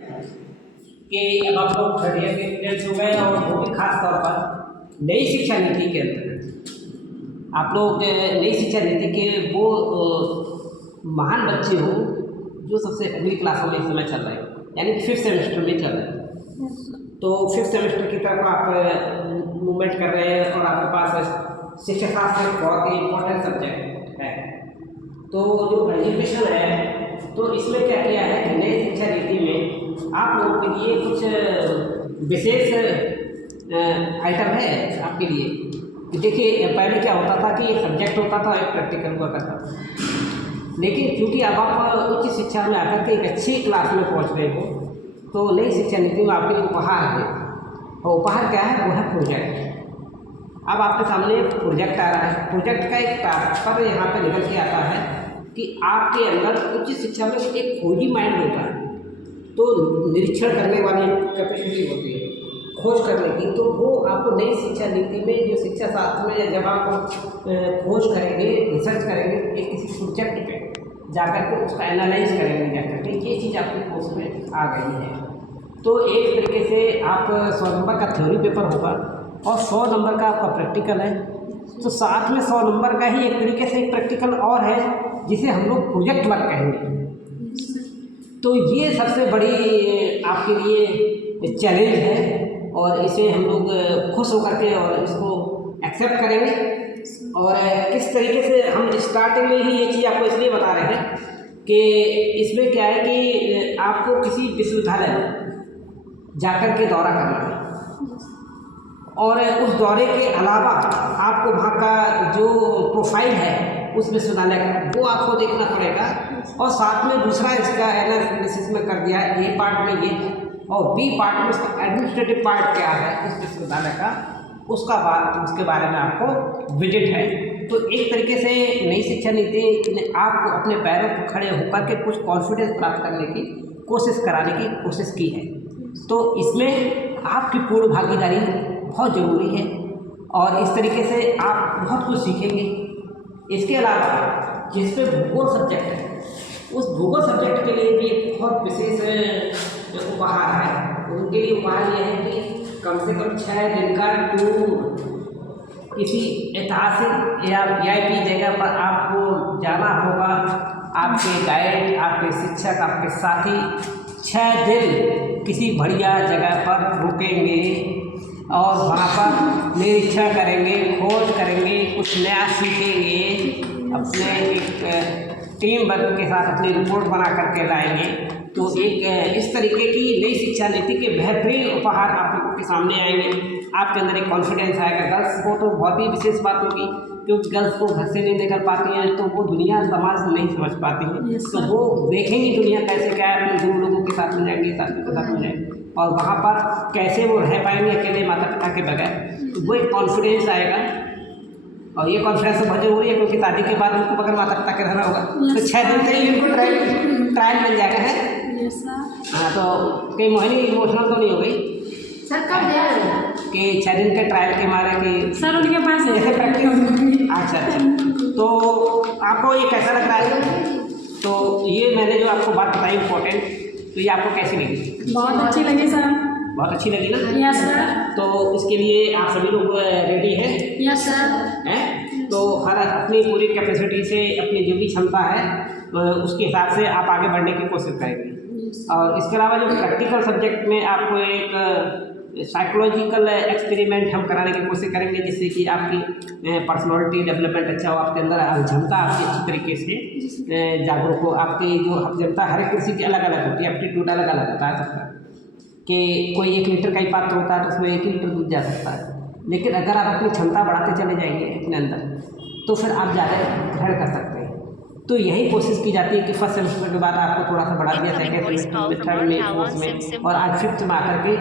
कि अब आप लोग थर्ड ईयर के स्टूडेंट्स हो गए और वो भी खास तौर पर नई शिक्षा नीति के अंतर्गत आप लोग नई शिक्षा नीति के वो महान बच्चे हो जो सबसे अगली क्लासों में इस समय चल रहे हैं, यानी कि 5th सेमेस्टर में चल रहे हैं। तो 5th सेमेस्टर की तरफ आप मूवमेंट कर रहे हैं और आपके पास शिक्षा शास्त्र एक बहुत ही इम्पोर्टेंट सब्जेक्ट है। तो जो एजुकेशन है तो इसमें क्या किया है कि नई शिक्षा नीति में आप लोगों के लिए कुछ विशेष आइटम है आपके लिए। देखिए पहले क्या होता था कि एक सब्जेक्ट होता था, एक प्रैक्टिकल हुआ करता था, लेकिन क्योंकि अब आप उच्च शिक्षा में आकर के एक अच्छी क्लास में पहुंच गए हो तो नई शिक्षा नीति में आपके लिए उपहार है। और उपहार क्या है? वो है प्रोजेक्ट। अब आपके सामने प्रोजेक्ट आ रहा है। प्रोजेक्ट का एक तात्पर्य यहाँ पर निकल के आता है कि आपके अंदर उच्च शिक्षा में एक खोजी माइंड होता है, तो निरीक्षण करने वाली कैपेसिटी होती है, खोज करने की। तो वो आपको नई शिक्षा नीति में जो शिक्षा शास्त्र में जब आप खोज करेंगे, रिसर्च करेंगे एक किसी प्रोजेक्ट पे जाकर के उसका एनालाइज करेंगे जाकर के, ये चीज़ आपके कोर्स में आ गई है। तो एक तरीके से आप 100 नंबर का थ्योरी पेपर होगा और 100 नंबर का आपका प्रैक्टिकल है, तो साथ में 100 नंबर का ही एक तरीके से एक प्रैक्टिकल और है जिसे हम लोग प्रोजेक्ट वर्क कहेंगे। तो ये सबसे बड़ी आपके लिए चैलेंज है और इसे हम लोग खुश होकर के और इसको एक्सेप्ट करेंगे। और किस तरीके से हम स्टार्टिंग में ही ये चीज़ आपको इसलिए बता रहे हैं कि इसमें क्या है कि आपको किसी विश्वविद्यालय जाकर के दौरा करना है और उस दौरे के अलावा आपको वहाँ का जो प्रोफाइल है उस विश्वविद्यालय का वो आपको देखना पड़ेगा। और साथ में दूसरा इसका एनालिसिस में कर दिया है ए पार्ट में ये, और बी पार्ट में उसका एडमिनिस्ट्रेटिव पार्ट क्या है उस विश्वविद्यालय का, उसके बारे में आपको विजिट है। तो एक तरीके से नई शिक्षा नीति ने आपको अपने पैरों पर खड़े होकर के कुछ कॉन्फिडेंस प्राप्त करने की कोशिश कराने की कोशिश की है। तो इसमें आपकी पूर्ण भागीदारी बहुत ज़रूरी है और इस तरीके से आप बहुत कुछ सीखेंगे। इसके अलावा जिस पे भूगोल सब्जेक्ट है उस भूगोल सब्जेक्ट के लिए भी एक बहुत विशेष उपहार है। उनके लिए उपहार ये है कि कम से कम 6 दिन का टूर किसी ऐतिहासिक या VIP जगह पर आपको जाना होगा। आपके गाइड, आपके शिक्षक, आपके साथी 6 दिन किसी बढ़िया जगह पर रुकेंगे और वहाँ पर निरीक्षण करेंगे, खोज करेंगे, कुछ नया सीखेंगे, अपने एक टीम वर्क के साथ अपनी रिपोर्ट बना करके लाएंगे। तो एक इस तरीके की नई शिक्षा नीति के बेहतरीन उपहार आप लोगों के सामने आएंगे। आपके अंदर एक कॉन्फिडेंस आएगा। गर्ल्स को तो बहुत ही विशेष बात होगी क्योंकि गर्ल्स को घर से नहीं निकल पाती हैं तो वो दुनिया समाज नहीं समझ पाती हैं। तो वो देखेंगी दुनिया कैसे क्या है, अपने 2 लोगों के साथ में जाएंगे, साथियों के साथ में जाएंगे और वहाँ पर कैसे वो रह पाएंगे अकेले माता पिता के बगैर। तो वो एक कॉन्फिडेंस आएगा और ये कॉन्फिडेंस बहुत जरूरी है क्योंकि शादी के बाद उनको बगैर माता पिता के रहना होगा। तो 6 दिन से ही उनको ट्रायल मिल जाएगा है। हाँ, तो कहीं मोहिनी इमोशनल तो नहीं हो गई सर? कब दिया कि 6 दिन के ट्रायल के मारे कि सर उनके पास जैसे प्रैक्टिस। अच्छा, तो आपको ये कैसा लग रहा है? तो ये मैंने जो आपको बात बताई इम्पोर्टेंट, तो ये आपको कैसी लगी? बहुत अच्छी लगी सर। बहुत अच्छी लगी ना? Yes sir. तो इसके लिए आप सभी लोग रेडी हैं? Yes sir. हैं? तो हर अपनी पूरी कैपेसिटी से अपनी जो भी क्षमता है उसके हिसाब से आप आगे बढ़ने की कोशिश करेंगे। और इसके अलावा जो प्रैक्टिकल सब्जेक्ट में आपको एक साइकोलॉजिकल एक्सपेरिमेंट हम कराने की कोशिश करेंगे जिससे कि आपकी पर्सनालिटी डेवलपमेंट अच्छा हो, आपके अंदर क्षमता आपकी अच्छी तरीके से जागरूक हो। आपकी जो क्षमता हर एक किसी की अलग अलग होती है, एप्टीट्यूड अलग अलग होता है सबका, कि कोई 1 लीटर का ही पात्र होता है तो उसमें 1 लीटर दूध जा सकता है। लेकिन अगर आप अपनी क्षमता बढ़ाते चले जाएंगे अपने अंदर तो फिर आप ज़्यादा ग्रहण कर सकते हैं। तो यही कोशिश की जाती है कि 1st सेमेस्टर के बाद आपको थोड़ा सा बढ़ा दिया 2nd सेमेस्टर में, 3rd में, 4th में और आज 5th में आकर के